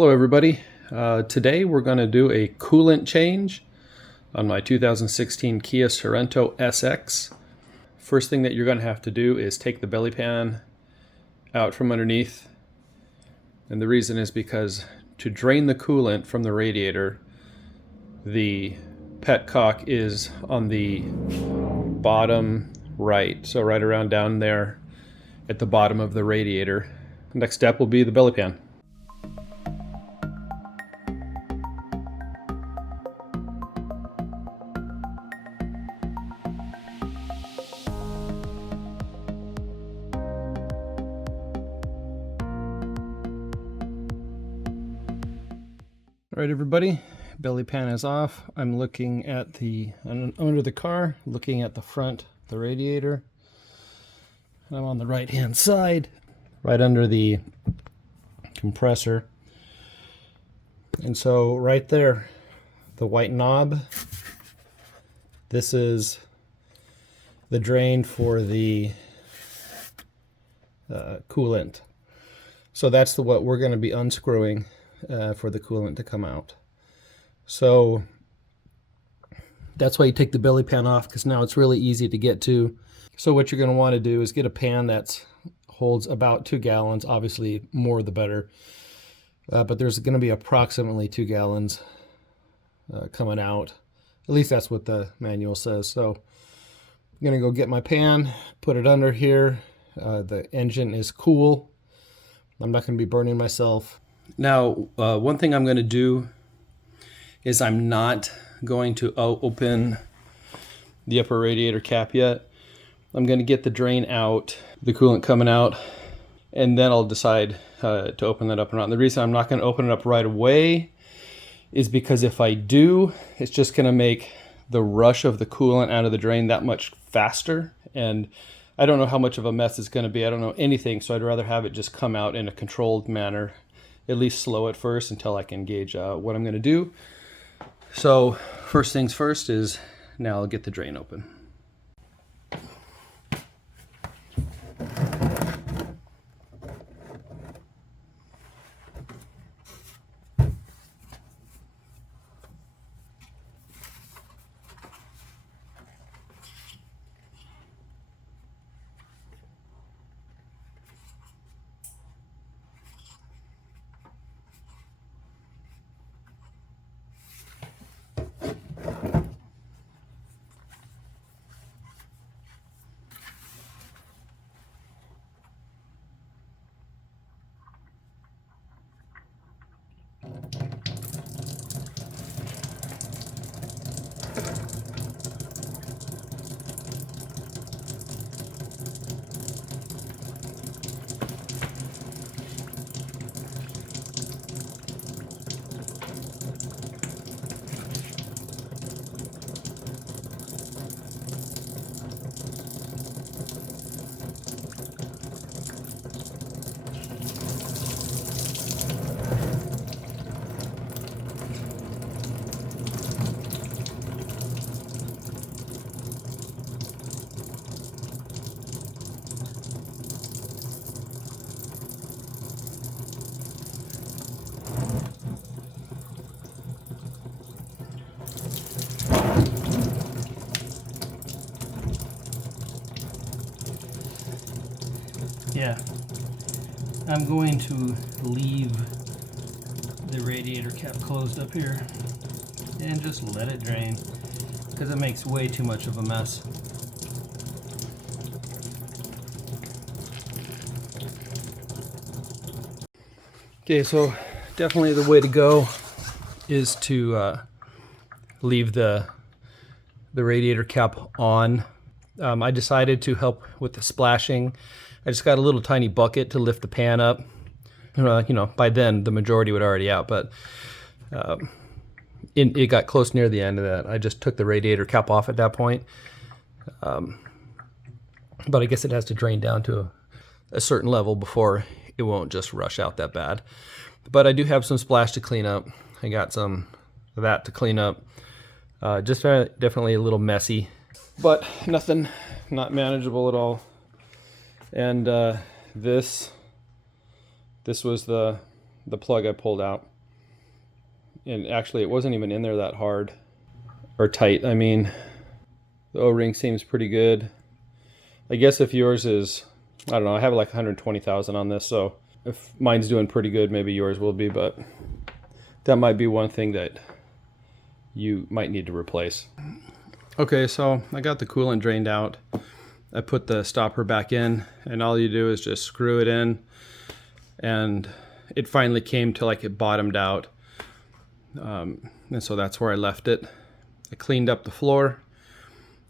Hello everybody. Today we're going to do a coolant change on my 2016 Kia Sorento SX. First thing that you're going to have to do is take the belly pan out from underneath. And the reason is because to drain the coolant from the radiator, the petcock is on the bottom right. So right around down there at the bottom of the radiator. Next step will be the belly pan. All right, everybody, belly pan is off. I'm looking at under the car, looking at the front, the radiator. I'm on the right-hand side, right under the compressor. And so right there, the white knob, this is the drain for the coolant. So that's what we're going to be unscrewing for the coolant to come out. So that's why you take the belly pan off, because now it's really easy to get to. So what you're going to want to do is get a pan that holds about 2 gallons. Obviously more the better, but there's going to be approximately 2 gallons coming out. At least that's what the manual says. So I'm going to go get my pan, put it under here. The engine is cool. I'm not going to be burning myself. Now, one thing I'm going to do is I'm not going to open the upper radiator cap yet. I'm going to get the drain out, the coolant coming out, and then I'll decide to open that up or not. And the reason I'm not going to open it up right away is because if I do, it's just going to make the rush of the coolant out of the drain that much faster. And I don't know how much of a mess it's going to be. I don't know anything, so I'd rather have it just come out in a controlled manner. At least slow it first until I can gauge what I'm going to do. So first things first is now I'll get the drain open. Yeah, I'm going to leave the radiator cap closed up here and just let it drain because it makes way too much of a mess. Okay, so definitely the way to go is to leave the radiator cap on. I decided to help with the splashing. I just got a little tiny bucket to lift the pan up. You know, by then the majority would already out, but it got close near the end of that. I just took the radiator cap off at that point. But I guess it has to drain down to a certain level before it won't just rush out that bad. But I do have some splash to clean up. I got some of that to clean up. Just definitely a little messy, but nothing, not manageable at all. And this was the plug I pulled out. And actually it wasn't even in there that hard or tight. I mean, the O-ring seems pretty good. I guess if yours is, I don't know, I have like 120,000 on this, so if mine's doing pretty good, maybe yours will be, but that might be one thing that you might need to replace. Okay, so I got the coolant drained out. I put the stopper back in, and all you do is just screw it in, and it finally came to like it bottomed out. And so that's where I left it. I cleaned up the floor.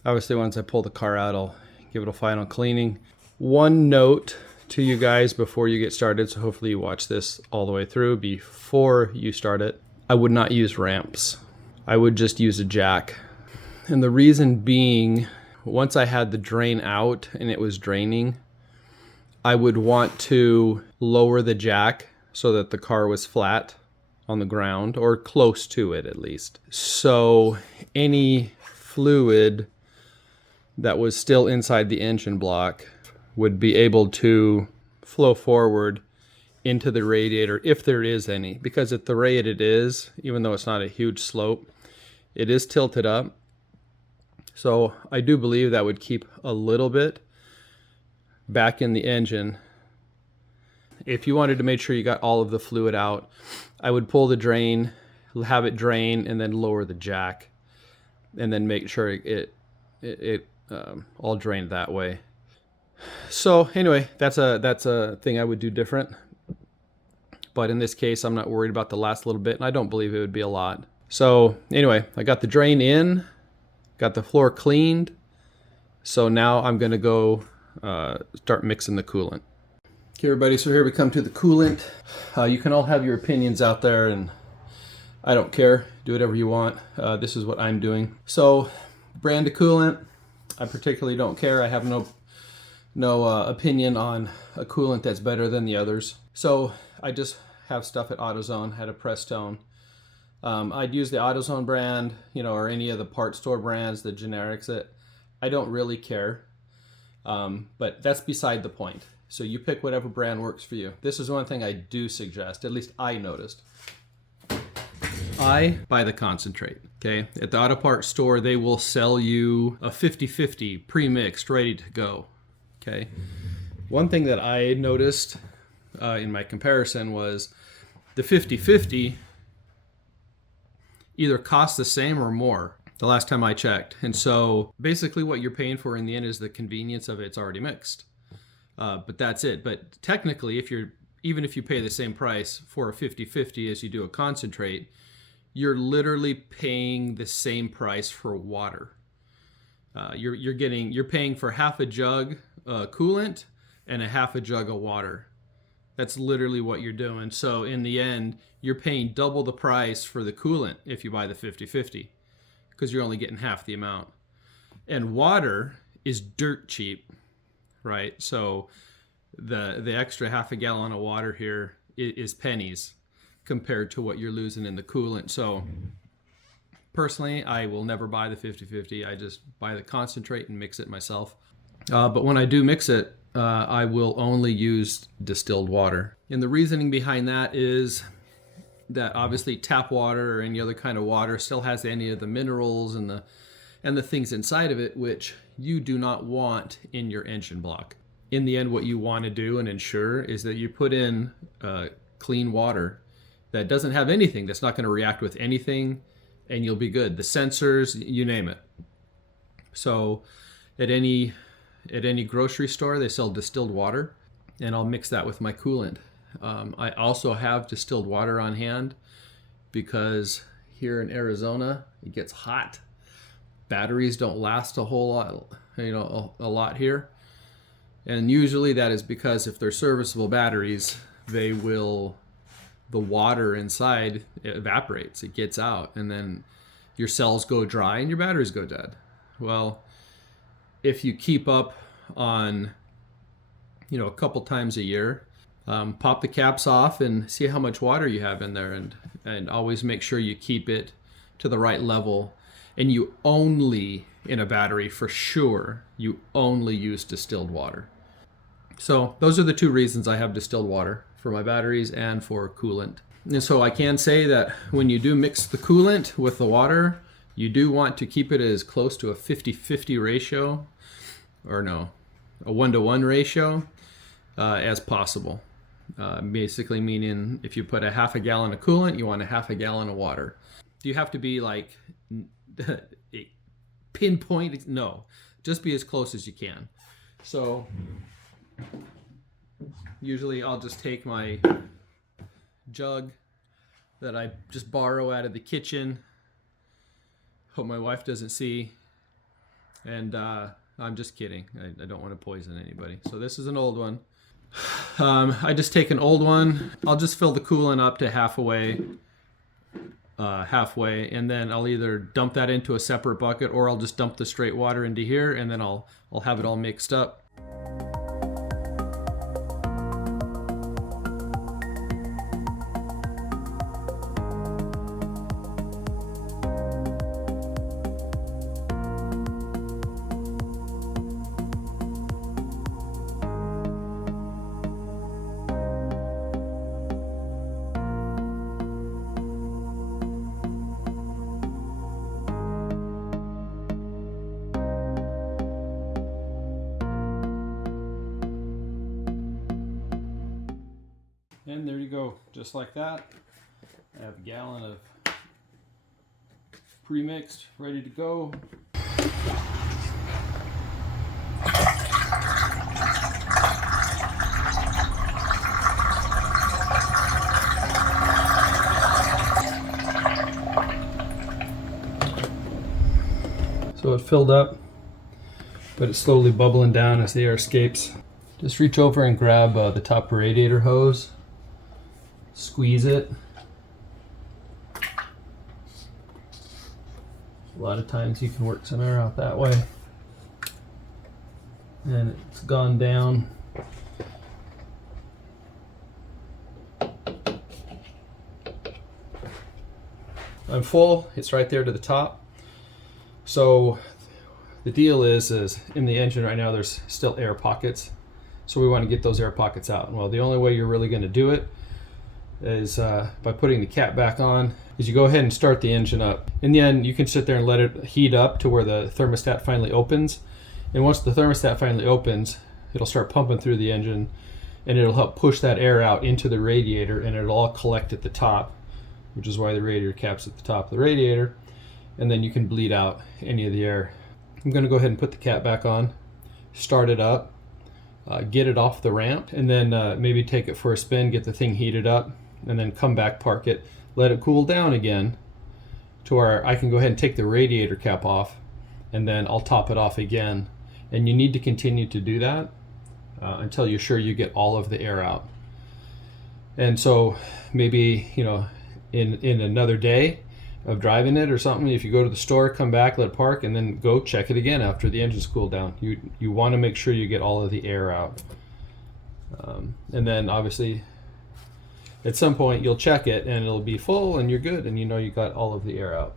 Obviously, once I pull the car out, I'll give it a final cleaning. One note to you guys before you get started, so hopefully you watch this all the way through before you start it. I would not use ramps. I would just use a jack. And the reason being, once I had the drain out and it was draining, I would want to lower the jack so that the car was flat on the ground, or close to it at least. So any fluid that was still inside the engine block would be able to flow forward into the radiator if there is any. Because at the rate it is, even though it's not a huge slope, it is tilted up. So I do believe that would keep a little bit back in the engine. If you wanted to make sure you got all of the fluid out, I would pull the drain, have it drain, and then lower the jack, and then make sure it all drained that way. So anyway, that's a thing I would do different. But in this case, I'm not worried about the last little bit, and I don't believe it would be a lot. So anyway, I got the drain in, got the floor cleaned. So now I'm going to go start mixing the coolant. Okay, everybody, so here we come to the coolant. You can all have your opinions out there, and I don't care. Do whatever you want. This is what I'm doing. So, brand of coolant, I particularly don't care. I have no opinion on a coolant that's better than the others. So, I just have stuff at AutoZone, had a Prestone. I'd use the AutoZone brand, or any of the part store brands, the generics. I don't really care, but that's beside the point. So you pick whatever brand works for you. This is one thing I do suggest, at least I noticed. I buy the concentrate, okay? At the auto parts store, they will sell you a 50-50 pre-mixed, ready to go, okay? One thing that I noticed in my comparison was the 50-50 either costs the same or more the last time I checked. And so basically what you're paying for in the end is the convenience of it's already mixed. But that's it. But technically, even if you pay the same price for a 50-50 as you do a concentrate, you're literally paying the same price for water. You're paying for half a jug coolant and a half a jug of water. That's literally what you're doing. So in the end, you're paying double the price for the coolant if you buy the 50-50, because you're only getting half the amount. And water is dirt cheap. Right, so the extra half a gallon of water here is pennies compared to what you're losing in the coolant. So personally, I will never buy the 50-50. I just buy the concentrate and mix it myself. But when I do mix it, I will only use distilled water. And the reasoning behind that is that obviously tap water or any other kind of water still has any of the minerals and the things inside of it, which you do not want in your engine block. In the end, what you want to do and ensure is that you put in clean water that doesn't have anything, that's not going to react with anything, and you'll be good. The sensors, you name it. So at any grocery store, they sell distilled water, and I'll mix that with my coolant. I also have distilled water on hand because here in Arizona, it gets hot. Batteries don't last a whole lot, a lot here. And usually that is because if they're serviceable batteries, the water inside evaporates, it gets out, and then your cells go dry and your batteries go dead. Well, if you keep up on, a couple times a year, pop the caps off and see how much water you have in there, and always make sure you keep it to the right level. And you only, in a battery for sure, you only use distilled water. So those are the two reasons I have distilled water, for my batteries and for coolant. And so I can say that when you do mix the coolant with the water, you do want to keep it as close to a 50-50 ratio, or no, a 1-to-1 ratio as possible. Basically meaning if you put a half a gallon of coolant, you want a half a gallon of water. Do you have to be like pinpoint? No, just be as close as you can. So usually I'll just take my jug that I just borrow out of the kitchen. Hope my wife doesn't see. And I'm just kidding. I don't want to poison anybody. So this is an old one. I just take an old one. I'll just fill the coolant up to halfway, and then I'll either dump that into a separate bucket, or I'll just dump the straight water into here, and then I'll have it all mixed up. And there you go, just like that. I have a gallon of pre-mixed, ready to go. So it filled up, but it's slowly bubbling down as the air escapes. Just reach over and grab the top radiator hose. Squeeze it. A lot of times you can work some air out that way. And it's gone down. I'm full. It's right there to the top. So the deal is in the engine right now there's still air pockets. So we want to get those air pockets out. Well, the only way you're really going to do it is by putting the cap back on, is you go ahead and start the engine up. In the end, you can sit there and let it heat up to where the thermostat finally opens. And once the thermostat finally opens, it'll start pumping through the engine, and it'll help push that air out into the radiator, and it'll all collect at the top, which is why the radiator cap's at the top of the radiator. And then you can bleed out any of the air. I'm going to go ahead and put the cap back on, start it up, get it off the ramp, and then maybe take it for a spin, get the thing heated up, and then come back, park it, let it cool down again to where I can go ahead and take the radiator cap off, and then I'll top it off again. And you need to continue to do that until you're sure you get all of the air out. And so maybe, you know, in another day of driving it or something, if you go to the store, come back, let it park, and then go check it again after the engine's cooled down. You want to make sure you get all of the air out. And then obviously at some point you'll check it and it'll be full and you're good, and you know you got all of the air out.